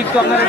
একটু আপনার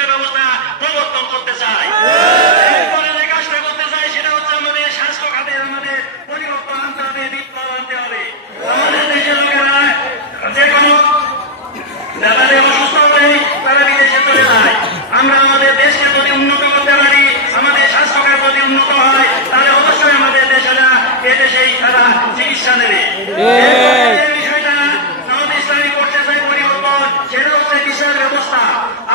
শিক্ষা ব্যবস্থা প্রবর্তন করতে চাই। এরপরে যে কাজটা করতে চাই সেটা হচ্ছে আমাদের স্বাস্থ্য খাতে আমাদের পরিবর্তন আনতে হবে, বিপ্লব আনতে হবে। আমাদের দেশের লোকেরা যে কোনো যারা অসুস্থ হলে তারা বিদেশে চলে যায়। আমরা আমাদের দেশকে যদি উন্নত করতে পারি, আমাদের স্বাস্থ্যখাত যদি উন্নত হয়, তাহলে অবশ্যই আমাদের দেশেরা এদেশেই তারা চিকিৎসা নেবে। বিষয়টা নর্থ ইসলামী করতে চাই পরিবর্তন, সেটা হচ্ছে বিচার ব্যবস্থা।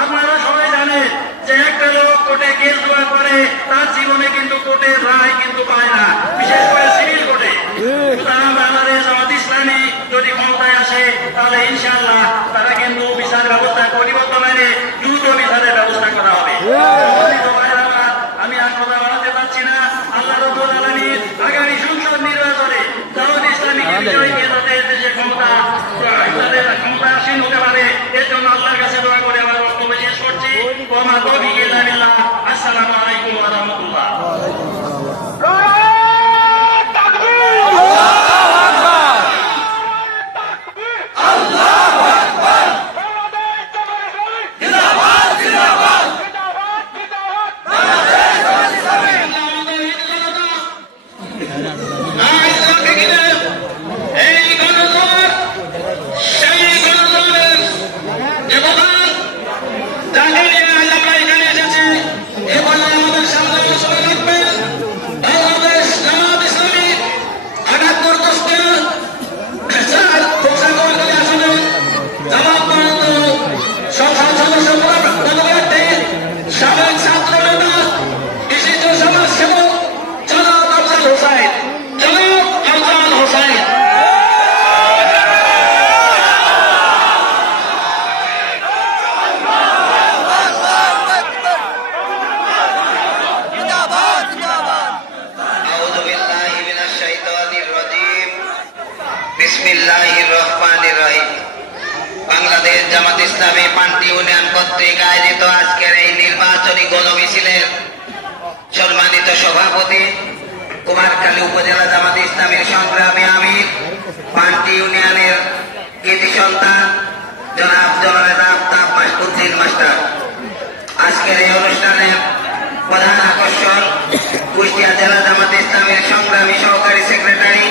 আপনারা সবাই জানেন যে একটা লোক কোর্টে কেস দেওয়ার পরে তার জীবনে কিন্তু কোর্টের রায় কিন্তু পায় না, বিশেষ করে সিভিল কোর্টে। সুতরাং বাংলাদেশ জামাত ইসলামী যদি ক্ষমতায় আসে তাহলে ইনশাআল্লাহ তারা কিন্তু বিচার ব্যবস্থা পরিবর্তন এনে দ্রুত বিচারের ব্যবস্থা করা হবে। আমি আর কথা বাড়াতে পারছি না। আল্লাহ রাব্বুল আলামিন আগামী সংসদ নির্বাচনে জামাত ইসলামীকে বিজয়ী দিয়ে তাদের দেশে ক্ষমতা আসীন হতে পারে, এর জন্য আল্লাহর কাছে দোয়া করে আমার বক্তব্য শেষ করছি। ওয়া মা তাওফীকি ইল্লা বিল্লাহ। আসসালামু আলাইকুম ওয়া রাহমাতুল্লাহ। বাংলাদেশ জামাত ইসলামী পান্টি ইউনিয়ন কর্তৃক আয়োজিত আজকের এই নির্বাচনী গণমিছিলের সম্মানিত সভাপতি, কুমারখালী উপজেলা জামাত ইসলামীর সংগ্রামী আমির, পান্টি ইউনিয়নের কৃতি সন্তান জনাব জননেতা আফতাব উদ্দিন মাস্টার। আজকের এই অনুষ্ঠানের প্রধান আকর্ষণ কুষ্টিয়া জেলা জামাত ইসলামীর সংগ্রামী সহকারী সেক্রেটারি,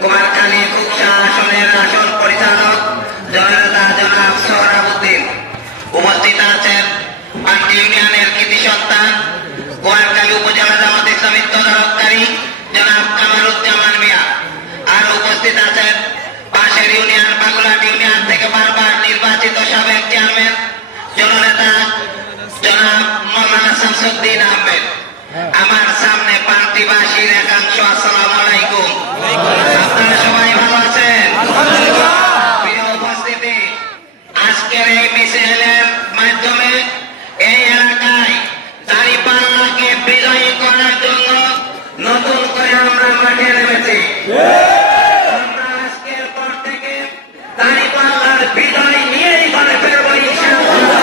কুমারখালী কুকসা আসনের আসন পরিচালক জননেতা জনাব সোহরাব উদ্দিন। উপস্থিত আছেন পান্টি ইউনিয়নের কৃতি সন্তান কুমারখালী উপজেলা জামাত ইসলামীর তদারককারী জনাব কামারুজ্জামান মিয়া। আর উপস্থিত আছেন পাশের ইউনিয়ন বাংলাট ইউনিয়ন থেকে বারবার নির্বাচিত সাবেক চেয়ারম্যান জননেতা জনাব মৌলানা শামসুদ্দিন আহমেদ। আমার সামনে পান্টিবাসীর একাংশ। আসসালামু আলাইকুম। আপনারা সবাই ভালো আছেন? প্রিয় উপস্থিতি, আজকের এই মিছিলের মাধ্যমে এই এলাকায় দাঁড়িপাল্লাকে বিজয়ী করার জন্য নতুন করে আমরা মাঠে নেমেছি। আমরা আজকের পর থেকে দাঁড়িপাল্লার বিজয় নিয়েই ঘরে ফেরব ইনশাআল্লাহ।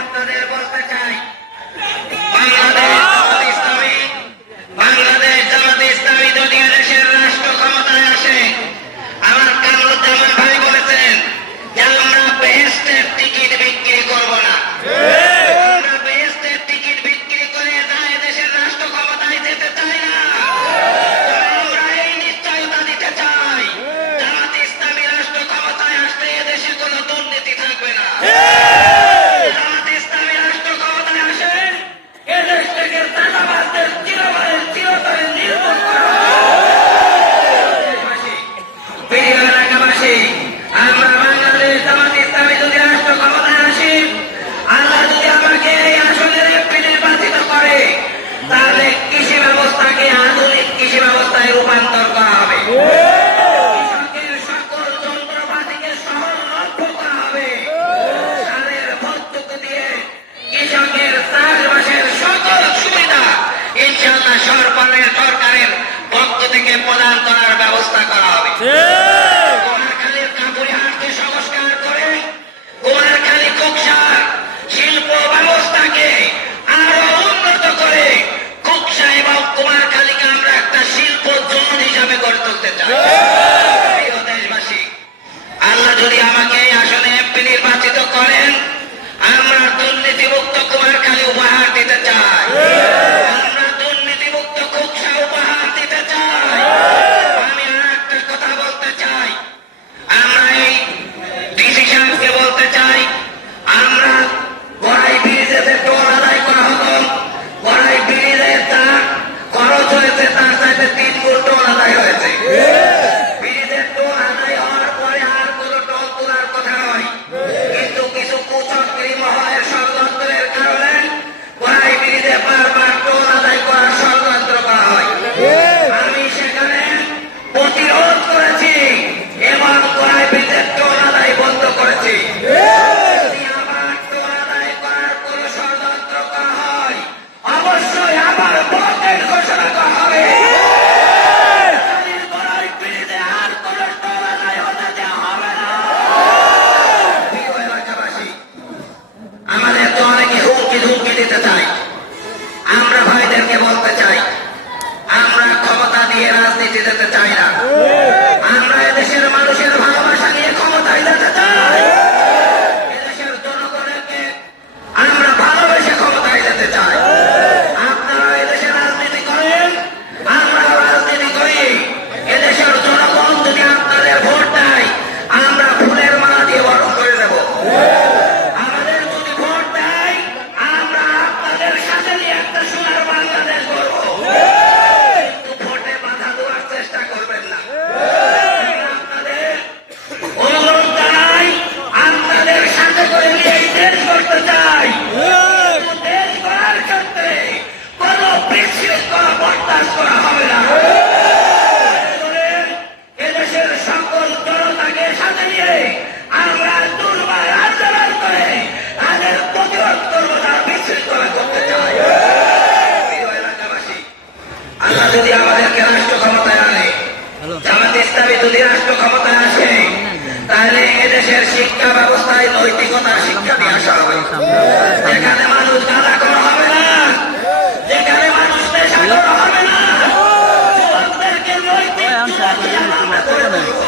আপনাদের বলতে চাই, বাংলাদেশ করতে চাই, আমরা গড়াই ব্রিজে যে টোল আদায় করা হতো, গড়াই ব্রিজে যা খরচ হয়েছে তার চাইতে 3 গুণ টোল আদায় হয়েছে। ব্রিজের টোল আদায় হওয়ার পরে আর কোনো টোল তোলার কথা নয়, কিন্তু কিছু কুচক্রী মহলের ষড়যন্ত্রের কারণে গড়াই ব্রিজে বারবার টোল আদায় করার ষড়যন্ত্র করা হয়। আমি সেখানে প্রতিরোধ করেছি এবং গড়াই ব্রিজের টোল আদায় বন্ধ করেছি। যদি আবার টোল আদায় করার কোনো ষড়যন্ত্র করা হয়, অবশ্যই আবার ব্লকেট ঘোষণা করা হবে। যদি গড়াই ব্রিজে আর কোনো টোল আদায় হতে দেওয়া হবে না। প্রিয় এলাকাবাসী, আমাদের তো অনেকে হুমকি ধুমকি দিতে চাই। আমরা ভাইদেরকে বলতে চাই, আমরা ক্ষমতা দিয়ে রাজনীতি দিতে চাই না, আমরা এদেশের মানুষের ভালোবাসা নিয়ে ক্ষমতায় যেতে চাই। এদেশের জনগণকে আমরা ভালোবেসে ক্ষমতায় যেতে চাই। আপনারা এদেশে রাজনীতি করেন, আমরা রাজনীতি করি। এদেশের জনগণ যদি আপনাদের ভোট দেয়, আমরা ফুলের মালা দিয়ে বরণ করে দেব। আমাদের যদি ভোট দেয়, আমরা আপনাদের সাথে নিয়ে একটা সোনার বাংলাদেশ গড়ব। কিন্তু ভোটে বাধা দেওয়ার চেষ্টা করবেন না। আপনাদের অনুরোধ জানাই, আপনাদের সাথে করে নিয়ে এই দেশ করতে চাই। কিন্তু দেশ গড়ার ক্ষেত্রে কোনো বিশৃঙ্খলা বরদাস্ত করা হবে না। এদেশের সকল জনতাকে সাথে নিয়ে আমরা দুর্বার আন্দোলন করে তাদের প্রতিরোধ করবো, তারা বিশৃঙ্খলা করতে চাই। প্রিয় এলাকাবাসী, আল্লাহ যদি আমাদেরকে রাষ্ট্র ক্ষমতায় আনে, জামাত ইসলামী যদি রাষ্ট্র ক্ষমতায় আসে, তাহলে এদেশের শিক্ষা ব্যবস্থায় নৈতিকতার শিক্ষা দিয়ে আসা হবে। যেখানে মানুষ গাঁজা করা হবে না, যেখানে মানুষ নেশা করা হবে না, যুবকদেরকে নৈতিক যুবক দিয়ে আমরা গড়ে তুলব।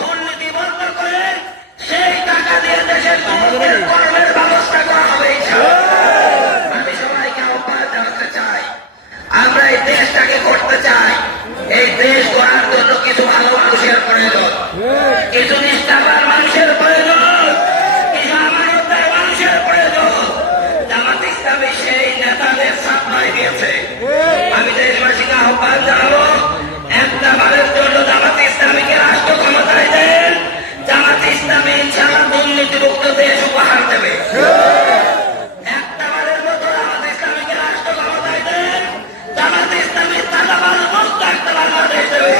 দুর্নীতি বন্ধ করে সেই টাকা দিয়ে দেশের যুবকদের কর্মের ব্যবস্থা করা হবে ইনশাআল্লাহ। আমি সবাইকে আহ্বান জানাতে চাই, আমরা এই দেশটাকে করতে চাই। এই দেশ গড়ার জন্য কিছু ভালো মানুষের প্রয়োজন, কিছু নিষ্ঠাবান মানুষের প্রয়োজন, কিছু আমানতদার মানুষের প্রয়োজন। জামাত ইসলামী সেই নেতাদের সাপ্লাই দিয়েছে। আমি দেশবাসীকে আহ্বান জানাবো, একটা বারের জন্য জামাত ইসলামীকে রাষ্ট্র ক্ষমতায় দেন। জামাত ইসলামী ইনশাআল্লাহ দুর্নীতিমুক্ত দেশ উপহার দেবে। একটা বারের মতো জামাত ইসলামীকে রাষ্ট্র ক্ষমতায় দেন। জামাত ইসলামী তালাবাল মুক্ত একটা বাংলাদেশ দেবে।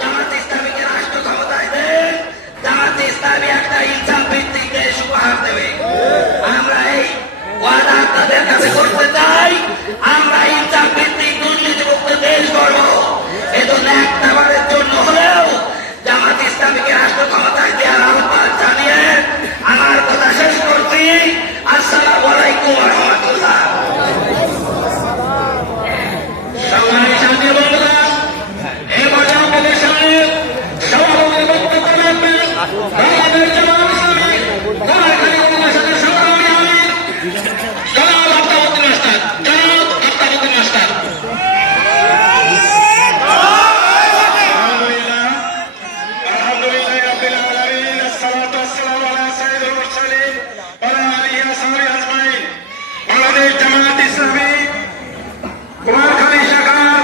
জামাত ইসলামীকে রাষ্ট্র ক্ষমতায় দেন। জামাত ইসলামী একটা ইনসাফ ভিত্তিক দেশ উপহার দেবে। আমরা এই ওয়াদা আপনাদের কাছে করতে চাই, আমরা ইনসাফ ভিত্তিক দুর্নীতিমুক্ত দেশ গড়ব। এজন্য একটা বারের জন্য হলেও জামাত ইসলামীকে রাষ্ট্র ক্ষমতায় দেওয়ার আহ্বান জানিয়ে আমার কথা শেষ করছি। আসসালামু আলাইকুম ওয়া রাহমাতুল্লাহ। সংগ্রামী সাথী বন্ধুরা, এবারে আপনাদের সামনে সভাপতির বক্তব্য রাখবেন বাংলাদেশ জামাত ইসলামী গড়াইখালী উপজেলা সংগ্রামী আমির জনাব আফতাবউদ্দিন মাস্টার। জনাব আফতাবউদ্দিন মাস্টার। আলহামদুলিল্লাহ রাব্বিল আলামিন, আসসালাতু ওয়াসসালামু আলা সাইয়্যিদিল মুরসালিন ওয়া আলা আলিহি ওয়া সাহবিহি আজমাইন। বাংলাদেশ জামাত ইসলামী কুমারখালী শাখার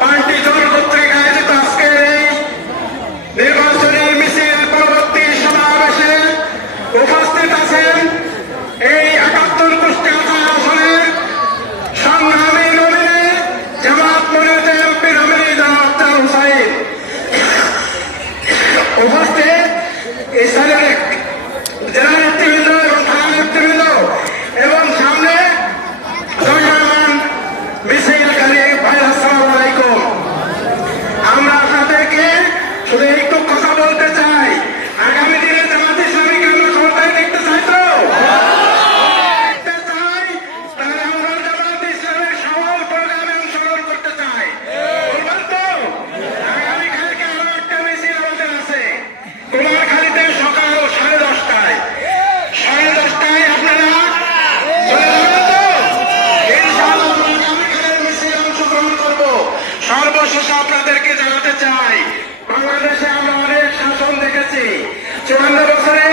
পার্টি জোর কর্তৃক আয়োজিত আজকের এই নির্বাচনী মিছিল পরবর্তী সমাবেশে উপস্থিত আছেন এই ৭৮ কুষ্টিয়া আসনের সংগ্রামী নমিনি জামাত মনোনীত এমপি নমিনি জনাব আফতাব হুসাইন। উপস্থিত স্থানীয় জেলা নেতৃবৃন্দ এবং থানা নেতৃবৃন্দ এবং সামনে দণ্ডায়মান মিছিলকারী ভাই, আসসালামু আলাইকুম। আমরা আপনাদেরকে শুধু একটু কথা বলতে চাই, আগামী দিনে জামাত ইসলামীকে আমরা ক্ষমতায় দেখতে চাই তো? দেখতে চাই, তাহলে আমরা জামাত ইসলামের সকল প্রোগ্রামে অংশগ্রহণ করতে চাই। বলবেন তো? আগামীকালকে আরো একটা মিছিল আমাদের আছে কুমারখালীতে সকাল 10:30টায়। 10:30টায় আপনারা চলে যাবেন তো? ইনশাআল্লাহ আমরা আগামীকালের মিছিলে অংশগ্রহণ করব। সর্বশেষে আপনাদেরকে জানাতে চাই, বাংলাদেশে আমরা অনেক শাসন দেখেছি। 54 বছরে